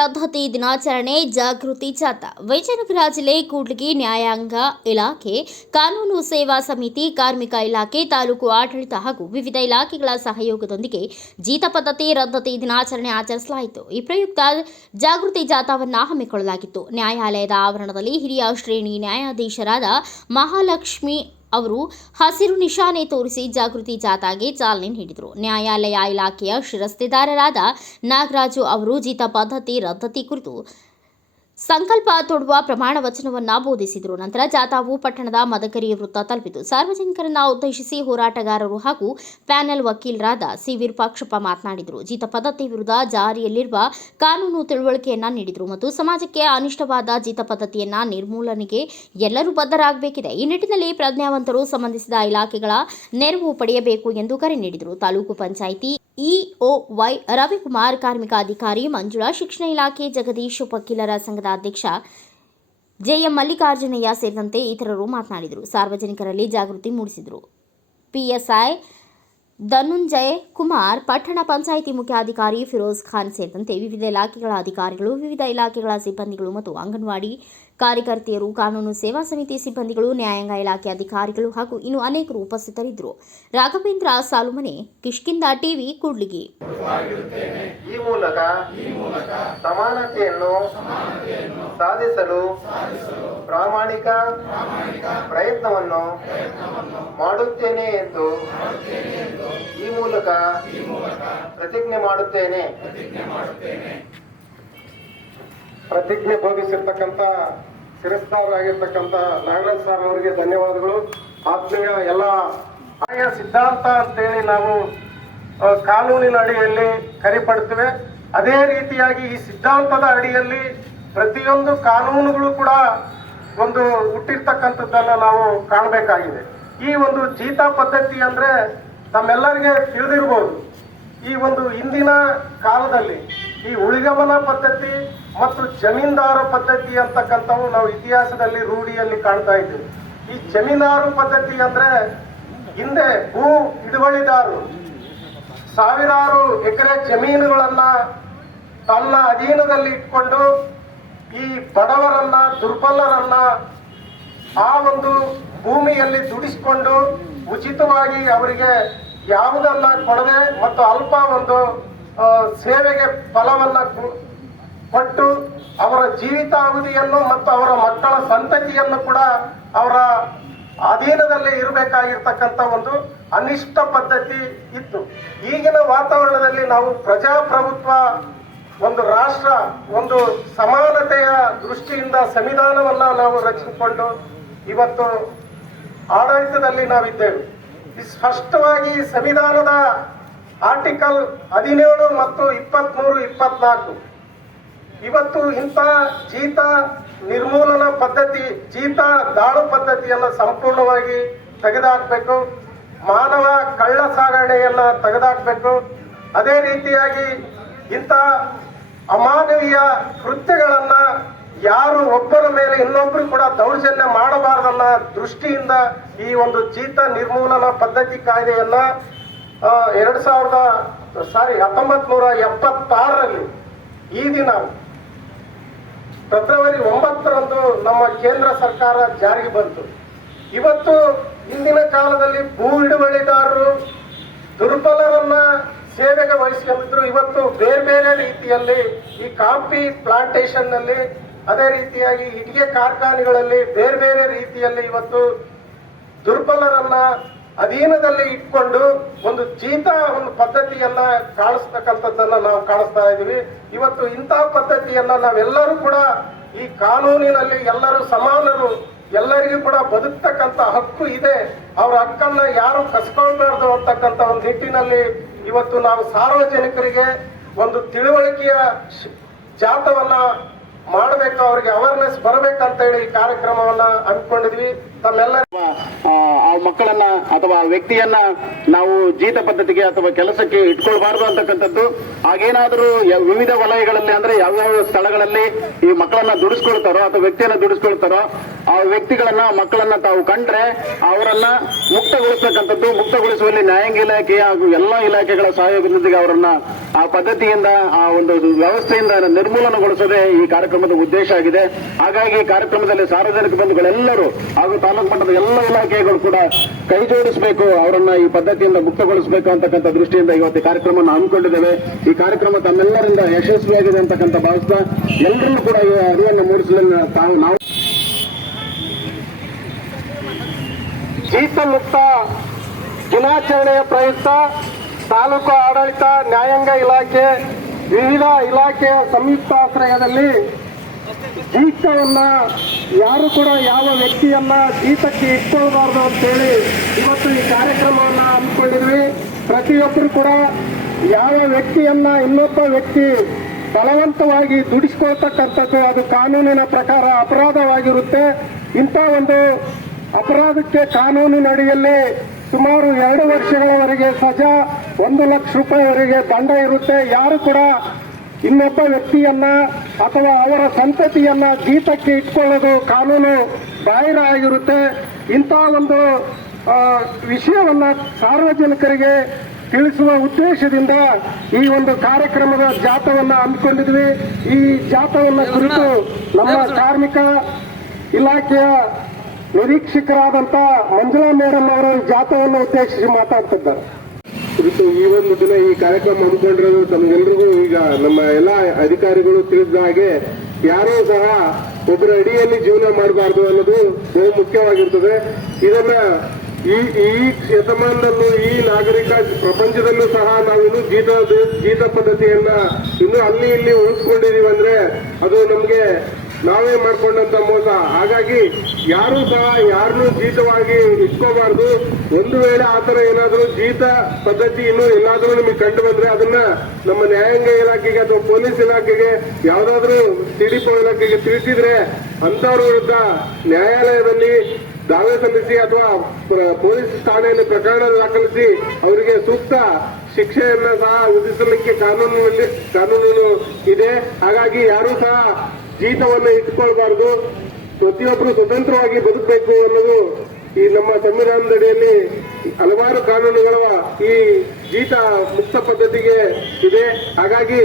ರದ್ದತಿ ದಿನಾಚರಣೆ ಜಾಗೃತಿ ಜಾಥಾ ವಿಜಯನಗರ ಜಿಲ್ಲೆ ಕೂಡ್ಲಿಗಿ ನ್ಯಾಯಾಂಗ ಇಲಾಖೆ, ಕಾನೂನು ಸೇವಾ ಸಮಿತಿ, ಕಾರ್ಮಿಕ ಇಲಾಖೆ, ತಾಲೂಕು ಆಡಳಿತ ಹಾಗೂ ವಿವಿಧ ಇಲಾಖೆಗಳ ಸಹಯೋಗದೊಂದಿಗೆ ಜೀತ ಪದ್ಧತಿ ರದ್ದತಿ ದಿನಾಚರಣೆ ಆಚರಿಸಲಾಯಿತು. ಈ ಪ್ರಯುಕ್ತ ಜಾಗೃತಿ ಜಾಥಾವನ್ನು ಹಮ್ಮಿಕೊಳ್ಳಲಾಗಿತ್ತು. ನ್ಯಾಯಾಲಯದ ಆವರಣದಲ್ಲಿ ಹಿರಿಯ ಶ್ರೇಣಿ ನ್ಯಾಯಾಧೀಶರಾದ ಮಹಾಲಕ್ಷ್ಮಿ ಅವರು ಹಸಿರು ನಿಶಾನೆ ತೋರಿಸಿ ಜಾಗೃತಿ ಜಾಥಾಗೆ ಚಾಲನೆ ನೀಡಿದರು. ನ್ಯಾಯಾಲಯ ಇಲಾಖೆಯ ಶಿರಸ್ತೆದಾರರಾದ ನಾಗರಾಜು ಅವರು ಜೀತ ಪದ್ಧತಿ ರದ್ದತಿ ಕುರಿತು ಸಂಕಲ್ಪ ತೊಡುವ ಪ್ರಮಾಣ ವಚನವನ್ನು ಬೋಧಿಸಿದರು. ನಂತರ ಜಾಥಾವು ಪಟ್ಟಣದ ಮದಕರಿ ವೃತ್ತ ತಲುಪಿತು. ಸಾರ್ವಜನಿಕರನ್ನ ಉದ್ದೇಶಿಸಿ ಹೋರಾಟಗಾರರು ಹಾಗೂ ಪ್ಯಾನೆಲ್ ವಕೀಲರಾದ ಸಿ ವಿರೂಪಾಕ್ಷಪ್ಪ ಮಾತನಾಡಿದರು. ಜೀತ ಪದ್ಧತಿ ವಿರುದ್ಧ ಜಾರಿಯಲ್ಲಿರುವ ಕಾನೂನು ತಿಳುವಳಿಕೆಯನ್ನ ನೀಡಿದರು ಮತ್ತು ಸಮಾಜಕ್ಕೆ ಅನಿಷ್ಟವಾದ ಜೀತ ಪದ್ಧತಿಯನ್ನ ನಿರ್ಮೂಲನೆಗೆ ಎಲ್ಲರೂ ಬದ್ಧರಾಗಬೇಕಿದೆ. ಈ ನಿಟ್ಟಿನಲ್ಲಿ ಪ್ರಜ್ಞಾವಂತರು ಸಂಬಂಧಿಸಿದ ಇಲಾಖೆಗಳ ನೆರವು ಪಡೆಯಬೇಕು ಎಂದು ಕರೆ ನೀಡಿದರು. ತಾಲೂಕು ಪಂಚಾಯಿತಿ ಇಒವೈ ರವಿಕುಮಾರ್, ಕಾರ್ಮಿಕ ಅಧಿಕಾರಿ ಮಂಜುಳಾ, ಶಿಕ್ಷಣ ಇಲಾಖೆ ಜಗದೀಶ್, ವಕೀಲರ ಸಂಘದ ಅಧ್ಯಕ್ಷ ಜೆಎಂ ಮಲ್ಲಿಕಾರ್ಜುನಯ್ಯ ಸೇರಿದಂತೆ ಇತರರು ಮಾತನಾಡಿದರು. ಸಾರ್ವಜನಿಕರಲ್ಲಿ ಜಾಗೃತಿ ಮೂಡಿಸಿದರು. ಪಿಎಸ್ಐ ಧನುಂಜಯ್ ಕುಮಾರ್, ಪಟ್ಟಣ ಪಂಚಾಯಿತಿ ಮುಖ್ಯಾಧಿಕಾರಿ ಫಿರೋಜ್ ಖಾನ್ ಸೇರಿದಂತೆ ವಿವಿಧ ಇಲಾಖೆಗಳ ಅಧಿಕಾರಿಗಳು, ವಿವಿಧ ಇಲಾಖೆಗಳ ಸಿಬ್ಬಂದಿಗಳು ಮತ್ತು ಅಂಗನವಾಡಿ ಕಾರ್ಯಕರ್ತೆಯರು, ಕಾನೂನು ಸೇವಾ ಸಮಿತಿ ಸಿಬ್ಬಂದಿಗಳು, ನ್ಯಾಯಾಂಗ ಇಲಾಖೆ ಅಧಿಕಾರಿಗಳು ಹಾಗೂ ಇನ್ನು ಅನೇಕರು ಉಪಸ್ಥಿತರಿದ್ದರು. ರಾಘವೇಂದ್ರ ಸಾಲುಮನೆ, ಕಿಷ್ಕಿಂಧ ಟಿವಿ, ಕೂಡ್ಲಿಗಿ. ಈ ಮೂಲಕ ಸಮಾನತೆಯನ್ನು ಸಾಧಿಸಲು ಪ್ರಾಮಾಣಿಕ ಪ್ರಯತ್ನವನ್ನು ಮಾಡುತ್ತೇನೆ ಎಂದು ಈ ಮೂಲಕ ಪ್ರತಿಜ್ಞೆ ಮಾಡುತ್ತೇನೆ. ಪ್ರತಿಜ್ಞೆ ಬೋಧಿಸಿರ್ತಕ್ಕಂಥ ಶಿರಸ್ತಾರರಾಗಿರ್ತಕ್ಕಂಥ ನಾಗರಾಜ್ ಸರ್ ಅವರಿಗೆ ಧನ್ಯವಾದಗಳು. ಆತ್ಮೀಯ ಎಲ್ಲ ಆಯಾ ಸಿದ್ಧಾಂತ ಅಂತೇಳಿ ನಾವು ಕಾನೂನಿನ ಅಡಿಯಲ್ಲಿ ಕರಿಪಡ್ತೇವೆ. ಅದೇ ರೀತಿಯಾಗಿ ಈ ಸಿದ್ಧಾಂತದ ಅಡಿಯಲ್ಲಿ ಪ್ರತಿಯೊಂದು ಕಾನೂನುಗಳು ಕೂಡ ಒಂದು ಹುಟ್ಟಿರ್ತಕ್ಕಂಥದ್ದನ್ನು ನಾವು ಕಾಣಬೇಕಾಗಿದೆ. ಈ ಒಂದು ಜೀತ ಪದ್ಧತಿ ಅಂದ್ರೆ ತಮ್ಮೆಲ್ಲರಿಗೆ ತಿಳಿದಿರ್ಬೋದು. ಈ ಒಂದು ಇಂದಿನ ಕಾಲದಲ್ಲಿ ಈ ಉಳಿಗಮನ ಪದ್ಧತಿ ಮತ್ತು ಜಮೀನ್ದಾರು ಪದ್ಧತಿ ಅಂತಕ್ಕಂಥವು ನಾವು ಇತಿಹಾಸದಲ್ಲಿ ರೂಢಿಯಲ್ಲಿ ಕಾಣ್ತಾ ಇದ್ದೇವೆ. ಈ ಜಮೀನ್ದಾರು ಪದ್ಧತಿ ಅಂದ್ರೆ ಹಿಂದೆ ಭೂ ಹಿಡುವಳಿದಾರರು ಸಾವಿರಾರು ಎಕರೆ ಜಮೀನುಗಳನ್ನ ತನ್ನ ಅಧೀನದಲ್ಲಿ ಇಟ್ಕೊಂಡು ಈ ಬಡವರನ್ನ, ದುರ್ಬಲರನ್ನ ಆ ಒಂದು ಭೂಮಿಯಲ್ಲಿ ದುಡಿಸಿಕೊಂಡು ಉಚಿತವಾಗಿ ಅವರಿಗೆ ಯಾವುದನ್ನ ಕೊಡದೆ ಮತ್ತು ಅಲ್ಪ ಒಂದು ಸೇವೆಗೆ ಫಲವನ್ನ ಕೊಟ್ಟು ಅವರ ಜೀವಿತಾವಧಿಯನ್ನು ಮತ್ತು ಅವರ ಮಕ್ಕಳ ಸಂತತಿಯನ್ನು ಕೂಡ ಅವರ ಅಧೀನದಲ್ಲೇ ಇರಬೇಕಾಗಿರ್ತಕ್ಕಂಥ ಒಂದು ಅನಿಷ್ಟ ಪದ್ಧತಿ ಇತ್ತು. ಈಗಿನ ವಾತಾವರಣದಲ್ಲಿ ನಾವು ಪ್ರಜಾಪ್ರಭುತ್ವ, ಒಂದು ರಾಷ್ಟ್ರ, ಒಂದು ಸಮಾನತೆಯ ದೃಷ್ಟಿಯಿಂದ ಸಂವಿಧಾನವನ್ನ ನಾವು ರಚಿಸಿಕೊಂಡು ಇವತ್ತು ಆಡಳಿತದಲ್ಲಿ ನಾವಿದ್ದೇವೆ. ಸ್ಪಷ್ಟವಾಗಿ ಸಂವಿಧಾನದ ಆರ್ಟಿಕಲ್ 17 ಮತ್ತು 23, 24 ಇವತ್ತು ಇಂಥ ಜೀತ ನಿರ್ಮೂಲನಾ ಪದ್ಧತಿ, ಜೀತ ದಾಳು ಪದ್ಧತಿಯನ್ನು ಸಂಪೂರ್ಣವಾಗಿ ತೆಗೆದುಹಾಕಬೇಕು. ಮಾನವ ಕಳ್ಳ ಸಾಗಣೆಯನ್ನ ತೆಗೆದುಹಾಕಬೇಕು. ಅದೇ ರೀತಿಯಾಗಿ ಇಂಥ ಅಮಾನವೀಯ ಕೃತ್ಯಗಳನ್ನ ಯಾರು ಒಬ್ಬರ ಮೇಲೆ ಇನ್ನೊಬ್ಬರು ಕೂಡ ದೌರ್ಜನ್ಯ ಮಾಡಬಾರದನ್ನ ದೃಷ್ಟಿಯಿಂದ ಈ ಒಂದು ಜೀತ ನಿರ್ಮೂಲನಾ ಪದ್ಧತಿ ಕಾಯ್ದೆಯನ್ನ 1976ರಲ್ಲಿ ಈ ದಿನ ಫೆಬ್ರವರಿ 9ರಂದು ನಮ್ಮ ಕೇಂದ್ರ ಸರ್ಕಾರ ಜಾರಿಗೆ ಬಂತು. ಇವತ್ತು ಇಂದಿನ ಕಾಲದಲ್ಲಿ ಭೂ ಹಿಡುವಳಿದಾರರು ದುರ್ಬಲರನ್ನ ಸೇವೆಗೆ ವಹಿಸಿಕೊಂಡಿದ್ರು. ಇವತ್ತು ಬೇರೆ ಬೇರೆ ರೀತಿಯಲ್ಲಿ ಈ ಕಾಫಿ ಪ್ಲಾಂಟೇಶನ್ ನಲ್ಲಿ, ಅದೇ ರೀತಿಯಾಗಿ ಇಟ್ಟಿಗೆ ಕಾರ್ಖಾನೆಗಳಲ್ಲಿ ಬೇರೆ ಬೇರೆ ರೀತಿಯಲ್ಲಿ ಇವತ್ತು ದುರ್ಬಲರನ್ನ ಅಧೀನದಲ್ಲಿ ಇಟ್ಕೊಂಡು ಒಂದು ಜೀತ ಒಂದು ಪದ್ಧತಿಯನ್ನ ಕಾಣಿಸ್ತಕ್ಕಂಥದ್ದನ್ನ ನಾವು ಕಾಣಿಸ್ತಾ ಇದ್ದೀವಿ. ಇವತ್ತು ಇಂತಹ ಪದ್ಧತಿಯನ್ನ ನಾವೆಲ್ಲರೂ ಕೂಡ ಈ ಕಾನೂನಿನಲ್ಲಿ ಎಲ್ಲರೂ ಸಮಾನರು, ಎಲ್ಲರಿಗೂ ಕೂಡ ಬದುಕ್ತಕ್ಕಂಥ ಹಕ್ಕು ಇದೆ. ಅವರ ಹಕ್ಕನ್ನ ಯಾರು ಕಸ್ಕೊಳ್ಬಾರ್ದು ಅಂತಕ್ಕಂಥ ಒಂದು ನಿಟ್ಟಿನಲ್ಲಿ ಇವತ್ತು ನಾವು ಸಾರ್ವಜನಿಕರಿಗೆ ಒಂದು ತಿಳುವಳಿಕೆಯ ಜಾಥವನ್ನ ಮಾಡಬೇಕು, ಅವರಿಗೆ ಅವೇರ್ನೆಸ್ ಬರಬೇಕಂತ ಹೇಳಿ ಈ ಕಾರ್ಯಕ್ರಮವನ್ನ ಹಮ್ಮಿಕೊಂಡಿದ್ವಿ. ತಮ್ಮೆಲ್ಲ ಆ ಮಕ್ಕಳನ್ನ ಅಥವಾ ವ್ಯಕ್ತಿಯನ್ನ ನಾವು ಜೀತ ಪದ್ಧತಿಗೆ ಅಥವಾ ಕೆಲಸಕ್ಕೆ ಇಟ್ಕೊಳ್ಬಾರ್ದು ಅಂತಕ್ಕಂಥದ್ದು. ಹಾಗೇನಾದರೂ ವಿವಿಧ ವಲಯಗಳಲ್ಲಿ ಅಂದ್ರೆ ಯಾವ್ಯಾವ ಸ್ಥಳಗಳಲ್ಲಿ ಈ ಮಕ್ಕಳನ್ನ ದುಡಿಸ್ಕೊಳ್ತಾರೋ ಅಥವಾ ವ್ಯಕ್ತಿಯನ್ನ ದುಡಿಸ್ಕೊಳ್ತಾರೋ ಆ ವ್ಯಕ್ತಿಗಳನ್ನ ಮಕ್ಕಳನ್ನ ತಾವು ಕಂಡ್ರೆ ಅವರನ್ನ ಮುಕ್ತಗೊಳಿಸ್ತಕ್ಕಂಥದ್ದು, ಮುಕ್ತಗೊಳಿಸುವಲ್ಲಿ ನ್ಯಾಯಾಂಗ ಇಲಾಖೆ ಹಾಗೂ ಎಲ್ಲಾ ಇಲಾಖೆಗಳ ಸಹಯೋಗದೊಂದಿಗೆ ಅವರನ್ನ ಆ ಪದ್ಧತಿಯಿಂದ ಆ ಒಂದು ವ್ಯವಸ್ಥೆಯಿಂದ ನಿರ್ಮೂಲನಗೊಳಿಸೋದೇ ಈ ಕಾರ್ಯಕ್ರಮದ ಉದ್ದೇಶ ಆಗಿದೆ. ಹಾಗಾಗಿ ಕಾರ್ಯಕ್ರಮದಲ್ಲಿ ಸಾರ್ವಜನಿಕ ಬಂಧುಗಳೆಲ್ಲರೂ ಹಾಗೂ ತಾಲೂಕು ಮಟ್ಟದ ಎಲ್ಲ ಇಲಾಖೆಗಳು ಕೂಡ ಕೈ ಜೋಡಿಸಬೇಕು, ಅವರನ್ನ ಈ ಪದ್ಧತಿಯಿಂದ ಮುಕ್ತಗೊಳಿಸಬೇಕು ಅಂತಕ್ಕಂಥ ದೃಷ್ಟಿಯಿಂದ ಇವತ್ತು ಕಾರ್ಯಕ್ರಮವನ್ನು ಹಮ್ಮಿಕೊಂಡಿದ್ದೇವೆ. ಈ ಕಾರ್ಯಕ್ರಮ ತಮ್ಮೆಲ್ಲರಿಂದ ಯಶಸ್ವಿಯಾಗಿದೆ ಅಂತಕ್ಕಂಥ ಭಾವಿಸ್ತಾ ಎಲ್ಲರನ್ನೂ ಕೂಡ ಈ ಅರಿವನ್ನು ಮೂಡಿಸಲು ನಾವು ಜೀತ ಮುಕ್ತ ದಿನಾಚರಣೆಯ ಪ್ರಯುಕ್ತ ತಾಲೂಕು ಆಡಳಿತ, ನ್ಯಾಯಾಂಗ ಇಲಾಖೆ, ವಿವಿಧ ಇಲಾಖೆಯ ಸಂಯುಕ್ತಾಶ್ರಯದಲ್ಲಿ ಜೀತವನ್ನ ಯಾರು ಕೂಡ ಯಾವ ವ್ಯಕ್ತಿಯನ್ನ ಜೀತಕ್ಕೆ ಇಟ್ಕೊಳ್ಬಾರ್ದು ಅಂತೇಳಿ ಇವತ್ತು ಈ ಕಾರ್ಯಕ್ರಮವನ್ನ ಹಮ್ಮಿಕೊಂಡಿದ್ವಿ. ಪ್ರತಿಯೊಬ್ಬರು ಕೂಡ ಯಾವ ವ್ಯಕ್ತಿಯನ್ನ ಇನ್ನೊಬ್ಬ ವ್ಯಕ್ತಿ ಬಲವಂತವಾಗಿ ದುಡಿಸ್ಕೊಳ್ತಕ್ಕಂಥದ್ದು ಅದು ಕಾನೂನಿನ ಪ್ರಕಾರ ಅಪರಾಧವಾಗಿರುತ್ತೆ. ಇಂಥ ಒಂದು ಅಪರಾಧಕ್ಕೆ ಕಾನೂನಿನ ಅಡಿಯಲ್ಲಿ ಸುಮಾರು 2 ವರ್ಷಗಳವರೆಗೆ ಸಜಾ, 1 ಲಕ್ಷ ರೂಪಾಯಿವರೆಗೆ ದಂಡ ಇರುತ್ತೆ. ಯಾರು ಕೂಡ ಇನ್ನೊಬ್ಬ ವ್ಯಕ್ತಿಯನ್ನ ಅಥವಾ ಅವರ ಸಂತತಿಯನ್ನ ಜೀತಕ್ಕೆ ಇಟ್ಕೊಳ್ಳೋದು ಕಾನೂನು ಬಾಹಿರ ಆಗಿರುತ್ತೆ. ಇಂಥ ಒಂದು ವಿಷಯವನ್ನ ಸಾರ್ವಜನಿಕರಿಗೆ ತಿಳಿಸುವ ಉದ್ದೇಶದಿಂದ ಈ ಒಂದು ಕಾರ್ಯಕ್ರಮದ ಜಾಥವನ್ನ ಹಮ್ಮಿಕೊಂಡಿದ್ವಿ. ಈ ಜಾಥವನ್ನ ಕುರಿತು ನಮ್ಮ ಕಾರ್ಮಿಕ ಇಲಾಖೆಯ ನಿರೀಕ್ಷಕರಾದಂತ ಮಂಜುಳಾ ಮೇಡಮ್ ಅವರು ಜಾಥವನ್ನು ಉದ್ದೇಶಿಸಿ ಮಾತಾಡ್ತಿದ್ದಾರೆ. ಕುರಿತು ಈ ಒಂದು ದಿನ ಈ ಕಾರ್ಯಕ್ರಮ ಹಮ್ಮಿಕೊಂಡಿರೋದು ತಮಗೆಲ್ಲರಿಗೂ ಈಗ ನಮ್ಮ ಎಲ್ಲಾ ಅಧಿಕಾರಿಗಳು ತಿಳಿದ ಹಾಗೆ ಯಾರೂ ಸಹ ಒಬ್ಬರ ಅಡಿಯಲ್ಲಿ ಜೀವನ ಮಾಡಬಾರ್ದು ಅನ್ನೋದು ಬಹು ಮುಖ್ಯವಾಗಿರ್ತದೆ. ಇದನ್ನ ಈ ಶತಮಾನದಲ್ಲೂ ಈ ನಾಗರಿಕ ಪ್ರಪಂಚದಲ್ಲೂ ಸಹ ನಾವಿನ್ನೂ ಜೀತ ಪದ್ಧತಿಯನ್ನ ಇನ್ನೂ ಅಲ್ಲಿ ಇಲ್ಲಿ ಉಳಿಸ್ಕೊಂಡಿದೀವಿ ಅಂದ್ರೆ ಅದು ನಮ್ಗೆ ನಾವೇ ಮಾಡ್ಕೊಂಡಂತ ಮೋಸ. ಹಾಗಾಗಿ ಯಾರೂ ಸಹ ಯಾರನ್ನೂ ಜೀತವಾಗಿ ಇಟ್ಕೋಬಾರ್ದು. ಒಂದು ವೇಳೆ ಆತರ ಏನಾದರೂ ಜೀತ ಪದ್ಧತಿ ಇನ್ನೂ ಎಲ್ಲಾದ್ರೂ ನಿಮಗೆ ಕಂಡು ಬಂದ್ರೆ ಅದನ್ನ ನಮ್ಮ ನ್ಯಾಯಾಂಗ ಇಲಾಖೆಗೆ ಅಥವಾ ಪೊಲೀಸ್ ಇಲಾಖೆಗೆ ಯಾವ್ದಾದ್ರೂ ಸಿಡಿಪೋ ಇಲಾಖೆಗೆ ತಿಳಿಸಿದ್ರೆ ಅಂತವ್ರ ವಿರುದ್ಧ ನ್ಯಾಯಾಲಯದಲ್ಲಿ ದಾವೆ ಸಲ್ಲಿಸಿ ಅಥವಾ ಪೊಲೀಸ್ ಠಾಣೆಯಲ್ಲಿ ಪ್ರಕರಣ ದಾಖಲಿಸಿ ಅವರಿಗೆ ಸೂಕ್ತ ಶಿಕ್ಷೆಯನ್ನ ಸಹ ವಿಧಿಸಲಿಕ್ಕೆ ಕಾನೂನು ಇದೆ. ಹಾಗಾಗಿ ಯಾರೂ ಸಹ ಜೀತವನ್ನು ಇಟ್ಟುಕೊಳ್ಬಾರ್ದು. ಪ್ರತಿಯೊಬ್ಬರು ಸ್ವತಂತ್ರವಾಗಿ ಬದುಕಬೇಕು ಅನ್ನೋದು ಈ ನಮ್ಮ ಸಂವಿಧಾನದಡಿಯಲ್ಲಿ ಹಲವಾರು ಕಾನೂನುಗಳ ಈ ಜೀತ ಮುಕ್ತ ಪದ್ಧತಿಗೆ ಇದೆ. ಹಾಗಾಗಿ